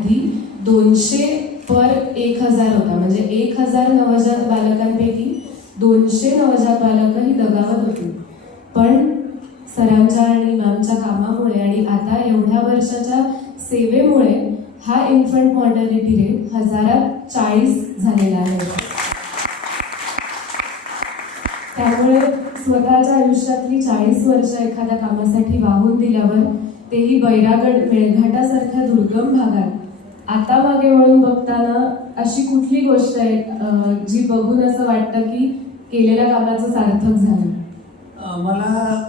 आधी 200 पर 1000 होता, म्हणजे 1000 नवजात बालकांपैकी 200 नवजात बालकं ही दगावत होती. पण सरांच्या आणि मॅमच्या कामामुळे आणि आता एवढ्या वर्षाच्या सेवेमुळे हा इन्फंट मॉर्टॅलिटी रेट 1040 झालेला आहे. त्यामुळे स्वतःच्या आयुष्यातली 40 वर्ष एखाद्या कामासाठी वाहून दिल्यावर, तेही बैरागड मेळघाटासारख्या दुर्गम भागात, आता मागे वळून बघताना अशी कुठली गोष्ट आहे जी बघून असं वाटतं की केलेल्या कामाचं सार्थक झालं? मला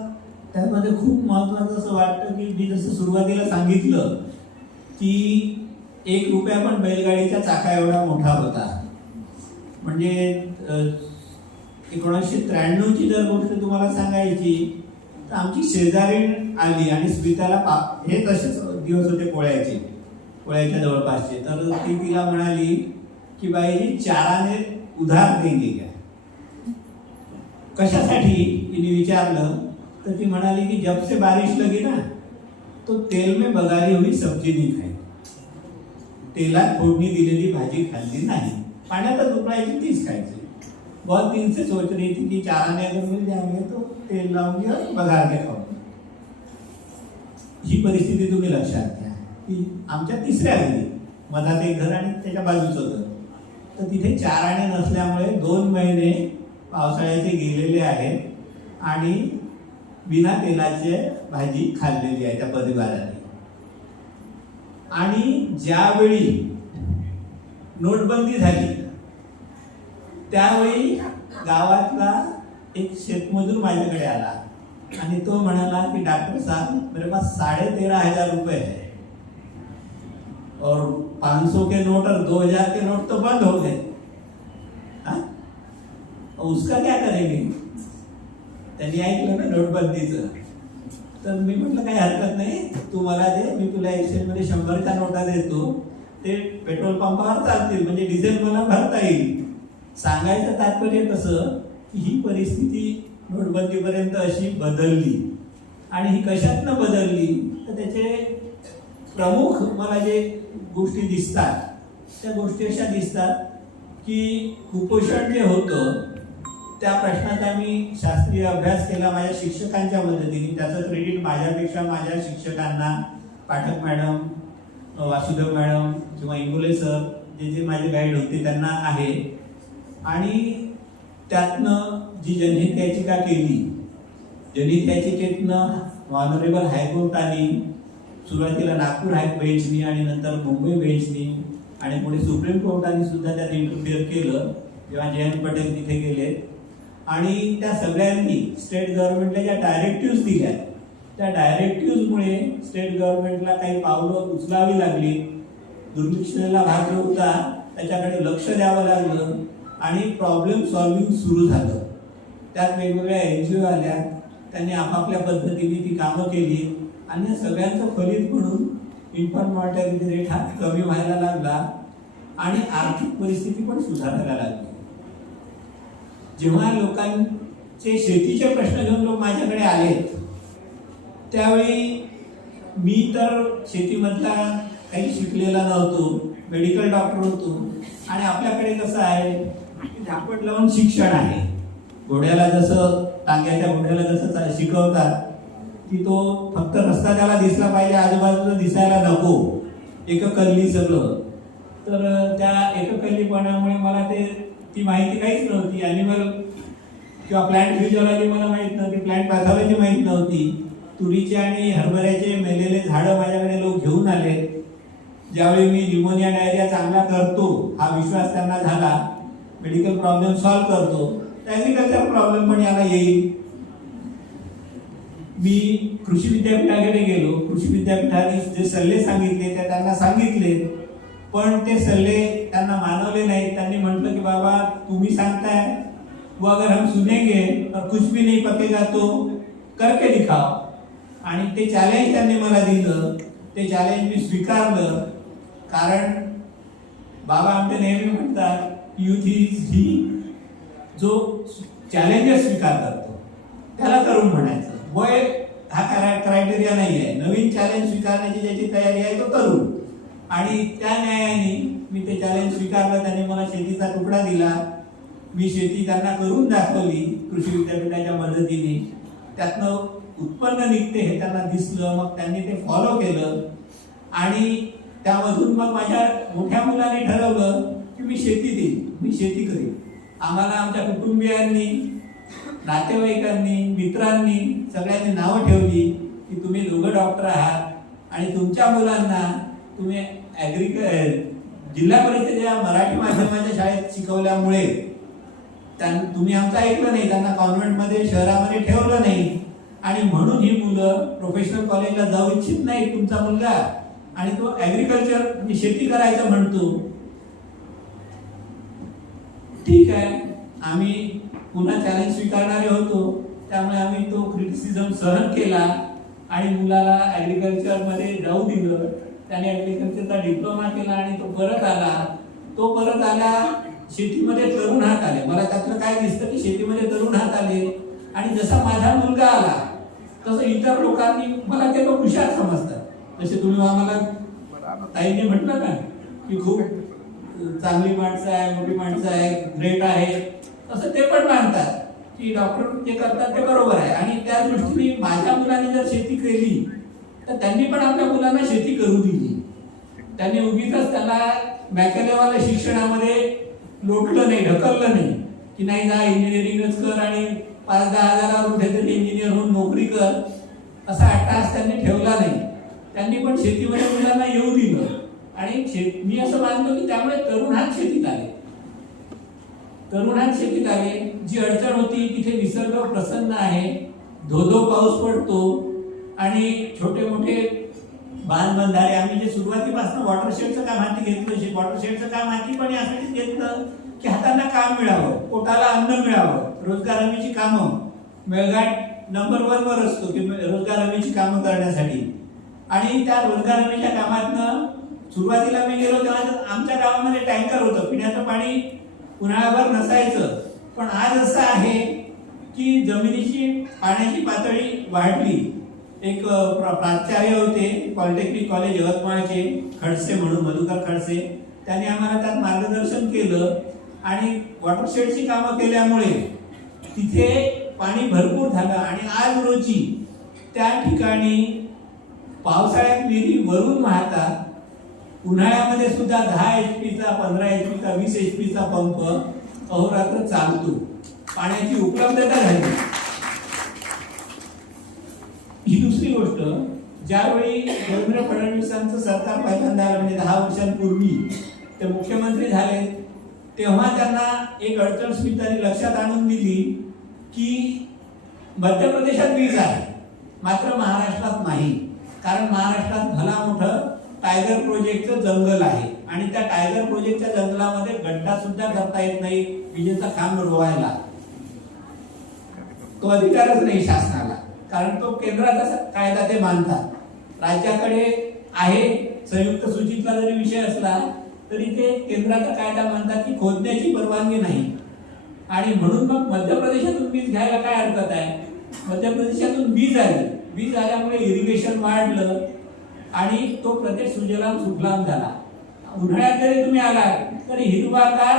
त्यामध्ये खूप महत्त्वाचं असं वाटतं की मी जसं सुरुवातीला सांगितलं की 1 रुपया पण बैलगाडीच्या चाका एवढा मोठा होता. म्हणजे 1993ची जर गोष्ट तुम्हाला सांगायची तर आमची शेजारीण आली आणि स्मिताला हे तसेच दिवस होते पोळ्याच्या जवळपासचे. तर ती तिला म्हणाली की बाई 4 आने उधार देंगे क्या? कशासाठी तिने विचारलं तर ती म्हणाली की जब से बारिश लगी ना तो तेल में बघारी हुई सब्जी नहीं खाई. तेलात फोडणी दिलेली भाजी खाल्ली नाही, पाण्यातच उकळायची तीच खायची. बहुत दिन से सोच रही थी कि 4 आने अगर मिल जाएंगे तो तेल लाऊंगी और बघार के खाऊंगी. ही परिस्थिती तुम्ही लक्षात घ्या की आमच्या 3ऱ्या घरी मधात एक घर आणि त्याच्या बाजूचं घर, तर तिथे 4 आणे नसल्यामुळे 2 महिने पावसाळ्याचे गेलेले आहेत आणि बिना तेलाची भाजी खाल्लेली आहे त्या परिवाराने. आणि ज्यावेळी नोटबंदी झाली त्यावेळी गावातला एक शेतमजूर माझ्याकडे आला आणि तो म्हणाला की डॉक्टर साहब मेरे पास 13,500 रुपए है और 500 के नोट और 2000 के नोट तो बंद हो गए, उसका क्या करेंगे? त्यांनी ऐकलं ना नोटबंदीचं. तर मी म्हटलं काही हरकत नाही, तू मला दे, मी तुला एक्सचेंजमध्ये 100च्या नोटा देतो, ते पेट्रोल पंपावर चालतील, म्हणजे डिझेल मला भरता येईल. सांगायचं तात्पर्य कसं की ही परिस्थिती नोटबंदीपर्यंत अशी बदलली. आणि ही कशातनं बदलली तर त्याचे प्रमुख मला जे गोष्टी दिसतात त्या गोष्टी अशा दिसतात की कुपोषण जे होतं त्या प्रश्नाचा मी शास्त्रीय अभ्यास केला माझ्या शिक्षकांच्या मदतीने. त्याचं क्रेडिट माझ्यापेक्षा माझ्या शिक्षकांना, पाठक मॅडम, वासुदेव मॅडम किंवा इंगोले सर जे माझे गाईड होते त्यांना आहे. आणि त्यातनं जी जनहित याचिका केली, जनहित याचिकेतनं ऑनरेबल हायकोर्टाने सुरुवातीला नागपूर हाय बेंचनी आणि नंतर मुंबई बेंचनी आणि पुढे सुप्रीम कोर्टाने सुद्धा त्यात इंटरफिअर केलं जेव्हा जयंत पटेल तिथे गेले. आणि त्या सगळ्यांनी स्टेट गव्हर्नमेंटला ज्या डायरेक्टिव्ह दिल्या त्या डायरेक्टिव्हमुळे स्टेट गव्हर्नमेंटला काही पावलं उचलावी लागली. दुर्लक्षितेला भाग होता त्याच्याकडे लक्ष द्यावं लागलं आणि प्रॉब्लेम सॉल्व्हिंग सुरू झालं. त्यात वेगवेगळ्या NGO आल्या, त्यांनी आपापल्या पद्धतीने ती कामं केली आणि सगळ्यांचं फलित म्हणून इन्फंट मॉर्टॅलिटी रेट हा कमी व्हायला लागला आणि आर्थिक परिस्थिती पण सुधारायला लागली. जेव्हा लोकांचे शेतीचे प्रश्न घेऊन लोक माझ्याकडे आले त्यावेळी मी तर शेतीमधला काही शिकलेला नव्हतो, मेडिकल डॉक्टर होतो. आणि आपल्याकडे कसं आहे की झापट लावून शिक्षण आहे. घोड्याला जसं टांग्याच्या घोड्याला जसं शिकवतात की तो फक्त रस्ता त्याला दिसला पाहिजे, आजूबाजूला दिसायला नको, एककल्ली सगळं. तर त्या एककल्लीपणामुळे मला ती माहिती काहीच नव्हती. ॲनिमल किंवा प्लांट फिजिओलॉजी मला माहीत नव्हती, प्लांट पॅथॉलॉजी माहीत नव्हती. तुरीचे आणि हरभऱ्याचे मेलेले झाडं माझ्याकडे लोक घेऊन आले. ज्यावेळी मी न्यूमोनिया डायरिया चांगला करतो हा विश्वास त्यांना झाला, मेडिकल प्रॉब्लेम सॉल्व्ह करतो, ॲग्रिकल्चर प्रॉब्लेम पण याला येईल. मी कृषी विद्यापीठाकडे गेलो. कृषी विद्यापीठाने जे सल्ले सांगितले ते त्यांना सांगितले, पण ते सल्ले त्यांना मानवले नाही. त्यांनी म्हटलं की बाबा तुम्ही सांगताय वो अगर हम सुनेंगे और कुछ भी नहीं पकेगा तो करके दिखाओ. आणि ते चॅलेंज त्यांनी मला दिलं, ते चॅलेंज मी स्वीकारलं. कारण बाबा आमचे नेहमी म्हणतात युथ इज ही जो चॅलेंजेस स्वीकार करतो त्याला तरुण म्हणायचं. वय हा क्रायटेरिया नाही आहे. नवीन चॅलेंज स्वीकारण्याची ज्याची तयारी आहे तो तरुण. आणि त्या न्यायाने मी ते चॅलेंज स्वीकारलं. त्यांनी मला शेतीचा तुकडा दिला. मी शेती त्यांना करून दाखवली कृषी विद्यापीठाच्या मदतीने. त्यातनं उत्पन्न निघते हे त्यांना दिसलं. मग त्यांनी ते फॉलो केलं आणि त्यामधून मग माझ्या मोठ्या मुलाने ठरवलं की मी शेती देईन, मी शेती करीन. आम्हाला आमच्या कुटुंबियांनी, नातेवाईकांनी, मित्रांनी सगळ्यांनी नावं ठेवली की तुम्ही दोघं डॉक्टर आहात आणि तुमच्या मुलांना तुम्ही जिल्हा परिषदेच्या मराठी माध्यमाच्या शाळेत शिकवल्यामुळे तुम्ही आमचं ऐकलं नाही, त्यांना कॉन्व्हेंटमध्ये शहरामध्ये ठेवलं नाही आणि म्हणून ही मुलं प्रोफेशनल कॉलेजला जाऊ इच्छित नाही तुमचा मुलगा आणि तो ऍग्रिकल्चर म्हणजे शेती करायचं म्हणतो. ठीक आहे, आम्ही पुन्हा चॅलेंज स्वीकारणारे होतो, त्यामुळे आम्ही तो क्रिटिसिझम सहन केला आणि मुलाला ऍग्रिकल्चर मध्ये जाऊ दिलं. त्याने ऍग्रिकल्चरचा डिप्लोमा केला आणि तो परत आला. तो परत आला, शेतीमध्ये तरुण हात आले. मला त्यातलं काय दिसतं की शेतीमध्ये तरुण हात आले आणि जसा माझा मुलगा आला तसं इतर लोकांनी मला ते लोक हुशार समजतात. जसे तुम्ही आम्हाला ताईने म्हटलं ना की खूप चांगली माणसं आहे, मोठी माणसं आहे, ग्रेट आहे, तसं ते पण मानतात की डॉक्टर जे करतात ते बरोबर आहे. आणि त्या दृष्टीने माझ्या मुलाने जर शेती केली तर त्यांनी पण आपल्या मुलांना शेती करू दिली. त्यांनी उगीच त्याला मॅकॅलेवाला शिक्षणामध्ये लोटलं नाही, ढकललं नाही की नाही जा इंजिनिअरिंगच कर आणि 5-10 हजारावर कुठेतरी इंजिनियर होऊन नोकरी कर, असा अट्टास त्यांनी ठेवला नाही. त्यांनी पण शेतीमध्ये मुलांना येऊ दिलं आणि मी असं मानतो की त्यामुळे तरुण हात शेतीत आले. तरुण हात शेतीत आले. जी अडचण होती तिथे निसर्ग प्रसन्न आहे, धोधो पाऊस पडतो आणि छोटे मोठे बांध बंधारे आम्ही जे सुरुवातीपासून वॉटरशेडचं काम हाती घेतलं. वॉटरशेडचं काम हाती पण यासाठी घेतलं की हातांना काम मिळावं, पोटाला अन्न मिळावं. रोजगार हमीची कामं, मेळघाट नंबर 1 वर असतो की रोजगार हमीची कामं करण्यासाठी. आणि त्या रोजगार हमीच्या कामातनं सुरुवातीला मी गेलो तेव्हा आमच्या गावामध्ये टँकर होतं, पिण्याचं पाणी उन्हाळ्याभर नसायचं. पण आज असं आहे की जमिनीची पाण्याची पातळी वाढली. एक प्राचार्य होते पॉलिटेक्निक कॉलेज यवतमाळचे, खडसे म्हणून, मधुकर खडसे, त्यांनी आम्हाला त्यात मार्गदर्शन केलं आणि वॉटरशेडची कामं केल्यामुळे तिथे पाणी भरपूर झालं. आणि आज रोजी त्या ठिकाणी पावसाळ्यात विहिरी वरून वाहतात. उन्हाळ्यामध्ये सुद्धा 10 HP चा, 15 HP चा, 20 HP चा पंप अहोरात्र चालतो. पाण्याची उपलब्धता झाली. ही दुसरी गोष्ट, ज्यावेळी देवेंद्र फडणवीसांचं सरकार पहिल्यांदा म्हणजे 10 वर्षांपूर्वी ते मुख्यमंत्री झाले तेव्हा त्यांना एक अडचण स्मितांनी लक्षात आणून दिली की मध्य प्रदेशात वीज आहे मात्र महाराष्ट्रात नाही. कारण महाराष्ट्रात भला मोठं टायगर प्रोजेक्टचं जंगल आहे आणि त्या टायगर प्रोजेक्टच्या जंगलामध्ये गड्डा सुद्धा करता येत नाही विजेचा खांब रोवायला. तो अधिकारच नाही शासनाला, कारण तो केंद्राचा कायदा ते मानतात. राज्याकडे आहे, संयुक्त सूचीतला जरी विषय असला तरी ते केंद्राचा कायदा मानतात की खोदण्याची परवानगी नाही. आणि म्हणून मग मध्य प्रदेशातून वीज घ्यायला काय हरकत आहे. मध्य प्रदेशातून वीज आली. वीज आल्यामुळे इरिगेशन वाढलं आणि तो प्रदेश सुजलाम सुफलाम झाला. उन्हाळ्यात जरी तुम्ही आलात तरी हिरवागार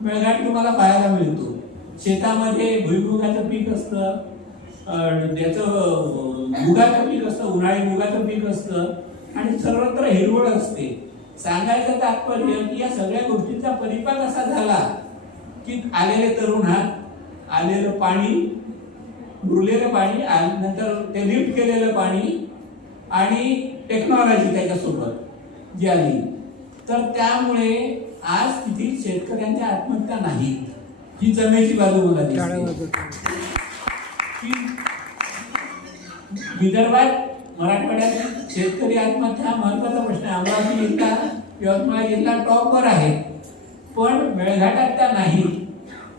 मेळघाट तुम्हाला पाहायला मिळतो. शेतामध्ये भुईमुगाचं पीक असतं, त्याचं मुगाचं पीक असतं, उन्हाळी मुगाचं पीक असतं आणि सर्वत्र हिरवळ असते. सांगायचं तात्पर्य की या सगळ्या गोष्टींचा परिपाक असा झाला की आलेले तरुण हात, आलेलं पाणी, उरलेलं पाणी, नंतर ते लिफ्ट केलेलं पाणी आणि टेक्नॉलॉजी त्याच्यासोबत जी आली. तर त्यामुळे आज तिथे शेतकऱ्यांच्या आत्महत्या नाहीत. ही जमेची बाजू मला दिसते. विदर्भात, मराठवाड्यात शेतकरी आत्महत्या हा महत्वाचा प्रश्न आहे. अमरावती जिल्हा, यवतमाळ जिल्हा टॉपवर आहे, पण मेळघाटात त्या नाही.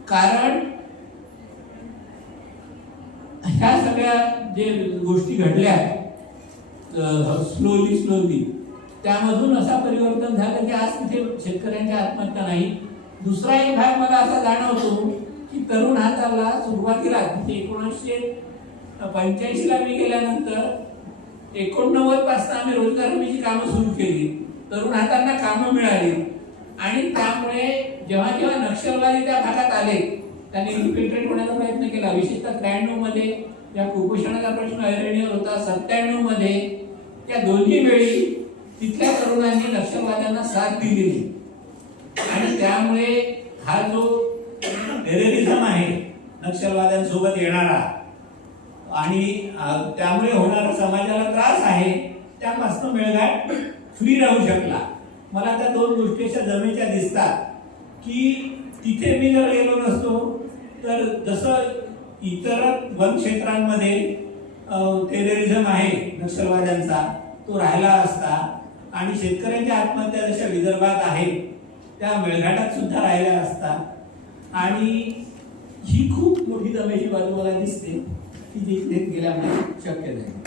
कारण ह्या सगळ्या जे गोष्टी घडल्या स्लोली त्यामधून असा परिवर्तन झालं की आज तिथे शेतकऱ्यांच्या आत्महत्या नाही. दुसरा एक भाग मला असा जाणवतो की तरुण हाताला सुरुवातीला 1985 ला मी गेल्यानंतर 89 पासून आम्ही रोजगार हमीची कामं सुरू केली. तरुण हातांना कामं मिळाली आणि त्यामुळे जेव्हा जेव्हा नक्षलवादी त्या भागात आले त्यांनी इन्फिल्ट्रेट होण्याचा प्रयत्न केला. विशेषतः 93 मध्ये या कुपोषणाचा प्रश्न ऐरणीवर होता. 97 मध्ये त्या दोन्ही वेळी तिथल्या तरुणांनी नक्षलवाद्यांना साथ दिलेली आणि त्यामुळे हा जो टेररिझम आहे नक्षलवाद्यांसोबत येणारा आणि त्यामुळे होणारा समाजाला त्रास आहे त्यापासून मेळघाट फ्री राहू शकला. मला त्या दोन गोष्टी अशा जमेच्या दिसतात की तिथे मी जर गेलो नसतो तर जसं इतर वन क्षेत्रांमध्ये टेररिझम आहे नक्षलवाद्यांचा तो राहिला असता आणि शेतकऱ्यांच्या आत्महत्या जशा विदर्भात आहेत त्या मेळघाटात सुद्धा राहिल्या असतात आणि ही खूप मोठी जमेची बाजू मला दिसते की जी गेल्यामुळे शक्य नाही.